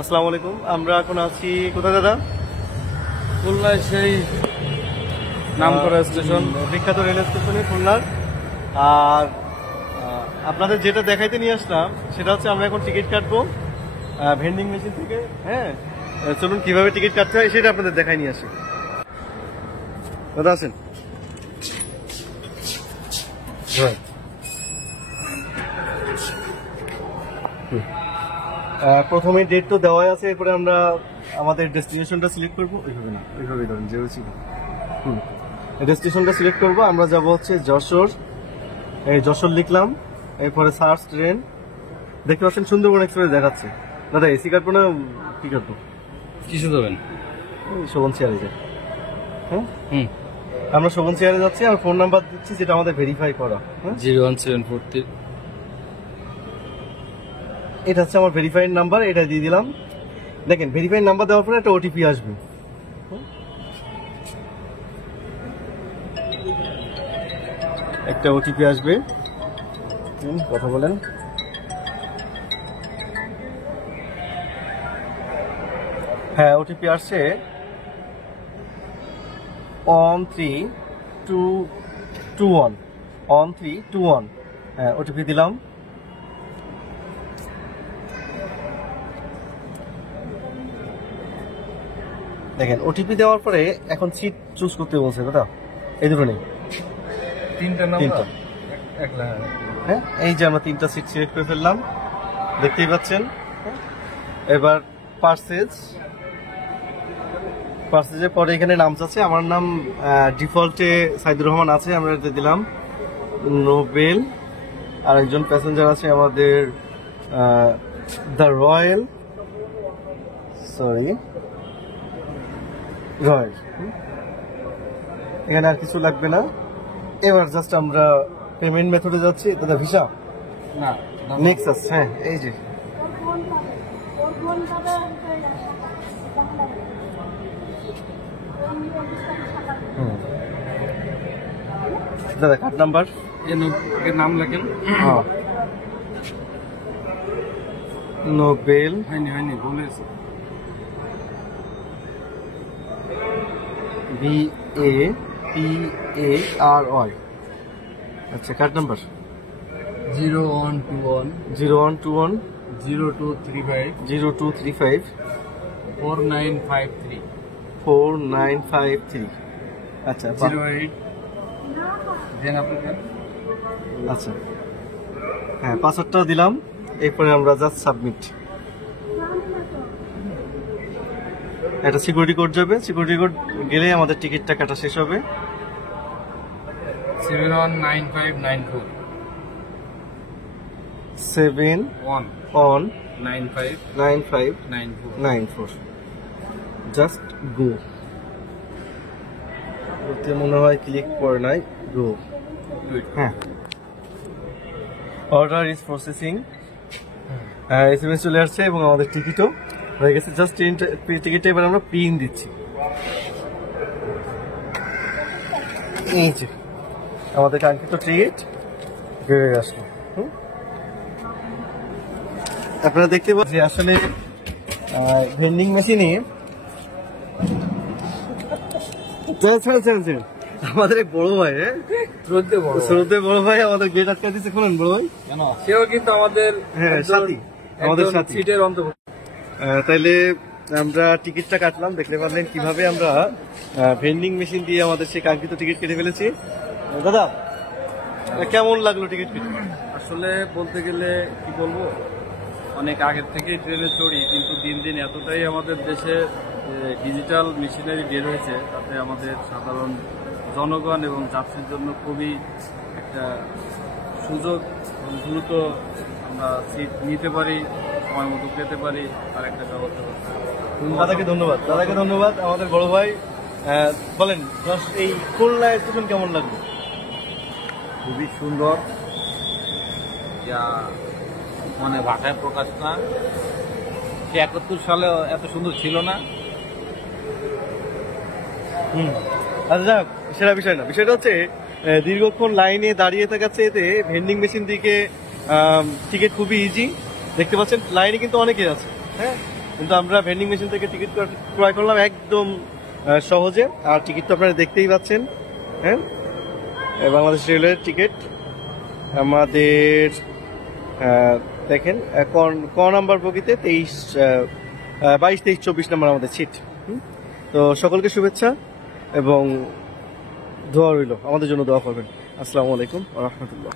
আসসালামু আলাইকুম। আমরা এখন আছি কোথায় দাদা? খুলনায় সেই নামকরা স্টেশন, বিখ্যাত রেল স্টেশনে খুলনার। আর আপনাদের যেটা দেখাইতে নিয়ে আসলাম সেটা হচ্ছে আমরা এখন টিকিট কাটবো ভেন্ডিং মেশিন থেকে। হ্যাঁ, চলুন কিভাবে টিকিট কাটতে হয় সেটা আপনাদের দেখাই নিয়ে আসি। দাদা আসেন। প্রথমে ডেট তো দেওয়াই আছে, এরপরে আমরা আমাদের ডেস্টিনেশনটা সিলেক্ট করবো। ওইভাবে ধরেন যে ডেস্টিনেশনটা সিলেক্ট করবো। আমরা যাবো হচ্ছে যশোর। এই যশোর লিখলাম, এরপরে সার্চ ট্রেন। দেখতে পাচ্ছেন সুন্দরবন এক্সপ্রেস দেখাচ্ছে। দাদা এসি কাটবো না কি কাটবো? কিছু দেবেন? শোভন চেয়ারে যাই। হ্যাঁ, আমরা শোভন চেয়ারে যাচ্ছি। আর ফোন নাম্বার দিচ্ছি যেটা আমাদের ভেরিফাই করা। 01743। এটা হচ্ছে আমার ভেরিফাইড নাম্বার, এটা দিয়ে দিলাম। দেখেন ভেরিফাইড নাম্বার দেওয়ার পরে একটা ওটিপি আসবে। একটা ওটিপি আসবে, কথা বলেন। হ্যাঁ, ওটিপি আসছে 1321। হ্যাঁ, ওটিপি দিলাম। দেখেন ওটিপি দেওয়ার পরে এখন সিট চুজ করতে বলছে। দাদা এই দুটো নেই, তিনটা। হ্যাঁ, এই যে আমরা 3টা সিট সিলেক্ট করে ফেললাম, দেখতেই পাচ্ছেন। এবার পার্সেজের পরে এখানে নাম চাচ্ছে। আমার নাম ডিফল্টে সাইদুর রহমান আছে, আমরা এটা দিলাম নোবেল। আর একজন প্যাসেঞ্জার আছে আমাদের দ্য রয়্যাল, এখানে আর কিছু লাগবে না। এবার জাস্ট আমরা পেমেন্ট মেথডে যাচ্ছি। দাদা ভিসা না, নেক্সাস। হ্যাঁ, এই যে দাদা কার্ড নাম্বার, নাম লেখেন। নোবেল হয়নি বলেছে। BAPARY। আচ্ছা, কার্ড নাম্বার 0121 0121 0235 0235 4953 4953। আচ্ছা 08 দেন আপনি। আচ্ছা, হ্যাঁ, পাসওয়ার্ডটা দিলাম। এরপরে আমরা জাস্ট সাবমিট। একটা সিকিউরিটি কোড যাবে, সিকিউরিটি কোড গেলে আমাদের টিকিটটা কাটা শেষ হবে। 719594 719594 জাস্ট গো। ওতে মনে হয় ক্লিক করে নাই, গো। হ্যাঁ, অর্ডার ইজ প্রসেসিং। এসএমএস চলে আসছে এবং আমাদের টিকিটও হয়ে গেছে। জাস্ট টিকিটটা এবার আমরা প্রিন্ট দিচ্ছি। এই যে আমাদের কাঙ্ক্ষিত টিকিট বেরিয়ে আসলো। আপনারা দেখতে পাচ্ছেন আসলে ভেন্ডিং মেশিনে আমাদের এক বড় ভাই, শ্রদ্ধে বড় ভাই আমাদের গেট আটকা দিচ্ছে। খুলেন বড় ভাই, সেও কিন্তু আমাদের সাথী, আমাদের সাথী সিটের অন্তর্ভুক্ত। তাইলে আমরা টিকিটটা কাটলাম, দেখতে পারলেন কিভাবে আমরা ভেন্ডিং মেশিন দিয়ে আমাদের সেই কাঙ্ক্ষিত টিকিট কেটে ফেলেছি। দাদা কেমন লাগলো টিকিট কেটে? আসলে বলতে গেলে কি বলবো, অনেক আগের থেকেই ট্রেনে চড়ি, কিন্তু দিন দিন এতটাই আমাদের দেশে ডিজিটাল মেশিনারি বের হয়েছে, তাতে আমাদের সাধারণ জনগণ এবং যাত্রীর জন্য খুবই একটা সুযোগ। দ্রুত আমরা সিট নিতে পারি, সময় মতো পেতে পারি, আর একটা ব্যবস্থা করতে পারি। দাদাকে ধন্যবাদ। আমাদের বড় ভাই বলেন, এই খুলনা স্টেশন কেমন লাগলো? খুবই সুন্দর, যা মানে ভাষায় প্রকাশ না। 71 সালে এত সুন্দর ছিল না। আচ্ছা যাক, সেটা বিষয় না। বিষয়টা হচ্ছে দীর্ঘক্ষণ লাইনে দাঁড়িয়ে থাকার চেয়ে ভেন্ডিং মেশিন দিকে টিকিট খুবই ইজি। দেখতে পাচ্ছেন লাইনে কিন্তু অনেকে আছে। হ্যাঁ, কিন্তু আমরা ভেন্ডিং মেশিন থেকে টিকিট ক্রয় করলাম একদম সহজে। আর টিকিট তো আপনারা দেখতেই পাচ্ছেন, হ্যাঁ, বাংলাদেশ রেলওয়ের টিকিট আমাদের দেখেন ক নাম্বার বগিতে 22, 23, 24 নাম্বার আমাদের সিট। তো সকলকে শুভেচ্ছা এবং দোয়া রইল, আমাদের জন্য দোয়া করবেন। আসসালামু আলাইকুম ওয়া রাহমাতুল্লাহ।